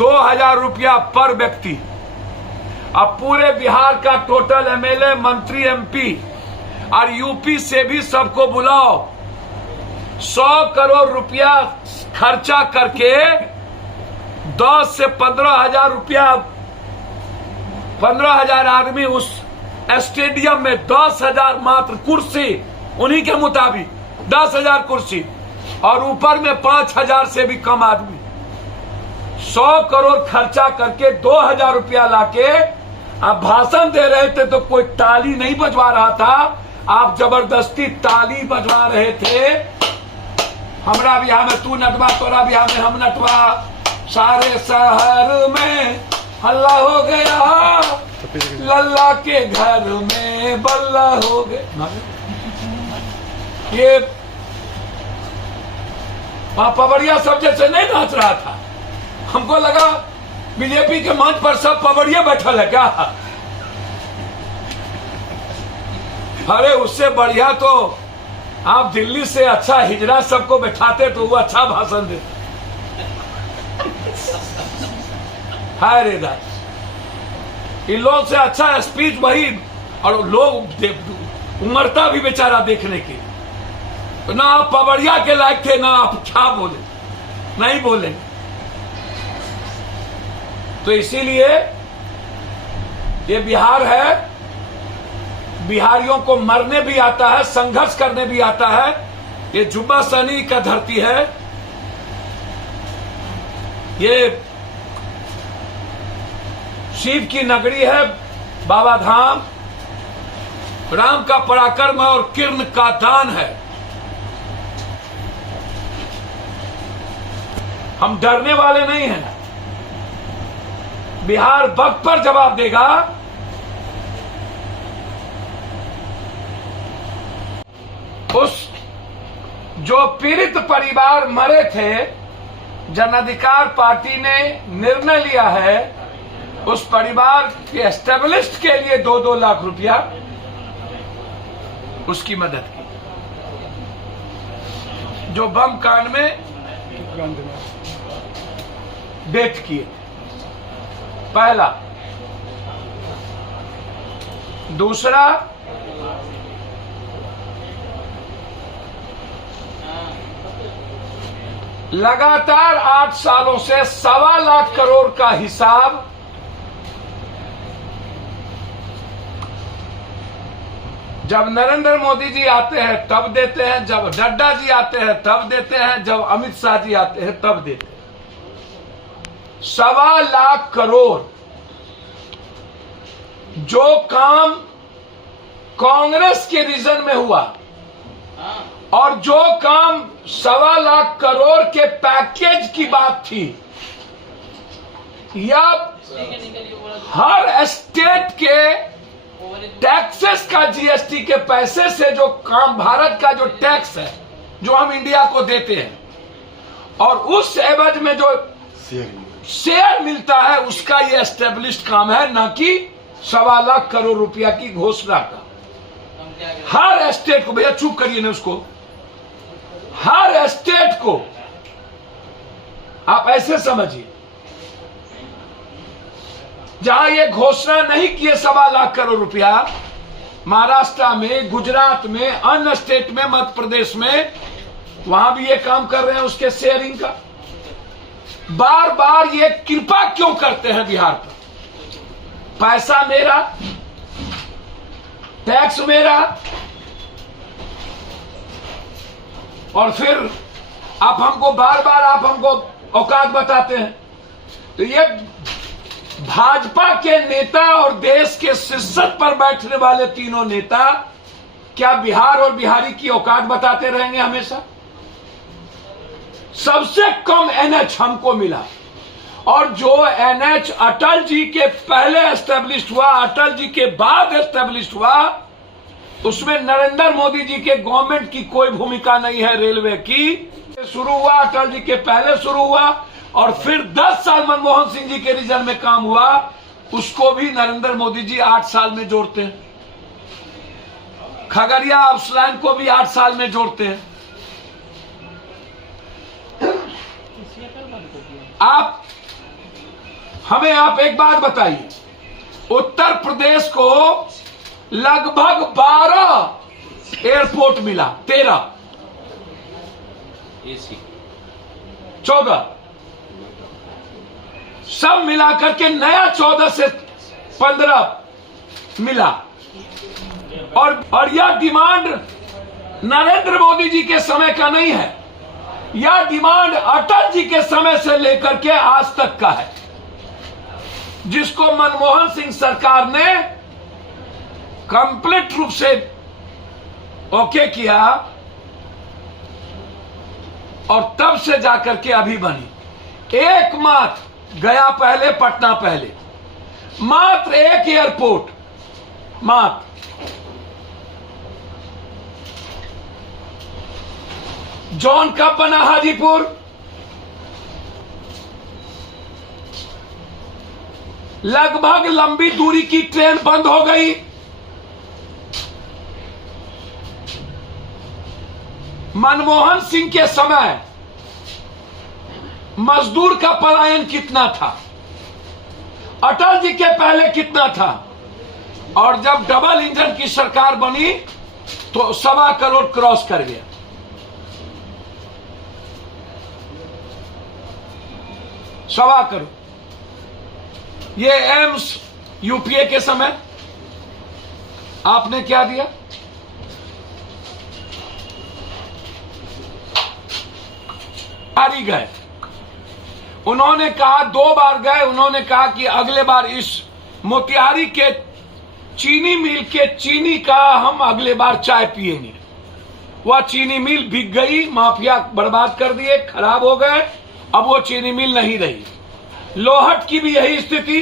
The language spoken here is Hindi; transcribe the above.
2,000 रुपया पर व्यक्ति। अब पूरे बिहार का टोटल एमएलए, मंत्री, एमपी और यूपी से भी सबको बुलाओ। 100 करोड़ रुपया खर्चा करके 10 से 15,000 रुपया, 15,000 आदमी उस स्टेडियम में, 10,000 मात्र कुर्सी, उन्हीं के मुताबिक 10,000 कुर्सी और ऊपर में 5,000 से भी कम आदमी। 100 करोड़ खर्चा करके 2,000 रुपया लाके आप भाषण दे रहे थे तो कोई ताली नहीं बजवा रहा था, आप जबरदस्ती ताली बजवा रहे थे। हमरा बिहार में तू नटवा, तोरा बिहार में हम नटवा, सारे शहर में हल्ला हो गया, लल्ला के घर में बल्ला हो गया। ये पवड़िया सब जैसे नहीं नाच रहा था। हमको लगा बीजेपी के मंच पर सब पवड़िया बैठल है क्या। अरे उससे बढ़िया तो आप दिल्ली से अच्छा हिजरा सबको बैठाते तो वो अच्छा भाषण देते। हाय रे दास, इन लोग से अच्छा स्पीच वही, और लोग उमरता भी बेचारा देखने के। तो ना आप पवड़िया के लायक थे, ना आप क्या बोले, नहीं बोले। तो इसीलिए ये बिहार है, बिहारियों को मरने भी आता है, संघर्ष करने भी आता है। ये जुब्बा सनी का धरती है, ये शिव की नगरी है, बाबा धाम, राम का पराक्रम और किरण का दान है। हम डरने वाले नहीं हैं। बिहार वक्त पर जवाब देगा। उस जो पीड़ित परिवार मरे थे, जन अधिकार पार्टी ने निर्णय लिया है उस परिवार के एस्टेब्लिश्ड के लिए 2-2 लाख रुपया उसकी मदद की। जो बम कांड में डेथ किए, पहला। दूसरा, लगातार 8 सालों से 1.25 लाख करोड़ का हिसाब जब नरेंद्र मोदी जी आते हैं तब देते हैं, जब नड्डा जी आते हैं तब देते हैं, जब अमित शाह जी आते हैं तब देते हैं। 1.25 लाख करोड़ जो काम कांग्रेस के रीजन में हुआ और जो काम 1.25 लाख करोड़ के पैकेज की बात थी, या हर स्टेट के टैक्सेस का जीएसटी के पैसे से जो काम, भारत का जो टैक्स है जो हम इंडिया को देते हैं, और उस एवज में जो शेयर मिलता है, उसका ये एस्टेब्लिश्ड काम है, न कि 1.25 लाख करोड़ रुपया की घोषणा का। हर स्टेट को, भैया चुप करिए ना उसको, हर स्टेट को आप ऐसे समझिए, जहां ये घोषणा नहीं किए 1.25 लाख करोड़ रुपया, महाराष्ट्र में, गुजरात में, अन्य स्टेट में, मध्य प्रदेश में, वहां भी ये काम कर रहे हैं उसके शेयरिंग का। बार बार ये कृपा क्यों करते हैं बिहार पर? पैसा मेरा, टैक्स मेरा, और फिर आप हमको बार बार आप हमको औकात बताते हैं। तो ये भाजपा के नेता और देश के शीर्षक पर बैठने वाले तीनों नेता क्या बिहार और बिहारी की औकात बताते रहेंगे हमेशा? सबसे कम एनएच हमको मिला, और जो एनएच अटल जी के पहले एस्टेब्लिश हुआ, अटल जी के बाद एस्टेब्लिश हुआ, उसमें नरेंद्र मोदी जी के गवर्नमेंट की कोई भूमिका नहीं है। रेलवे की शुरू हुआ, अटल जी के पहले शुरू हुआ, और फिर 10 साल मनमोहन सिंह जी के रीजन में काम हुआ, उसको भी नरेंद्र मोदी जी 8 साल में जोड़ते हैं। खगड़िया आउटलाइन को भी 8 साल में जोड़ते हैं। आप हमें आप एक बात बताइए, उत्तर प्रदेश को लगभग 12 एयरपोर्ट मिला, 13 14 सब मिलाकर के नया 14 से 15 मिला। और यह डिमांड नरेंद्र मोदी जी के समय का नहीं है, यह डिमांड अटल जी के समय से लेकर के आज तक का है, जिसको मनमोहन सिंह सरकार ने कंप्लीट रूप से ओके किया और तब से जाकर के अभी बनी। एकमात्र गया पहले, पटना पहले, मात्र एक एयरपोर्ट, मात्र। जोन कब बना हाजीपुर? लगभग लंबी दूरी की ट्रेन बंद हो गई, मनमोहन सिंह के समय मजदूर का पलायन कितना था, अटल जी के पहले कितना था, और जब डबल इंजन की सरकार बनी तो 1.25 करोड़ क्रॉस कर गया। सवा करोड़। ये एम्स यूपीए के समय आपने क्या दिया? हारी गए। उन्होंने कहा, 2 बार गए, उन्होंने कहा कि अगले बार इस मोतिहारी के चीनी मिल के चीनी का हम अगले बार चाय पिएंगे। वह चीनी मिल बिक गई, माफिया बर्बाद कर दिए, खराब हो गए, अब वो चीनी मिल नहीं रही। लोहट की भी यही स्थिति,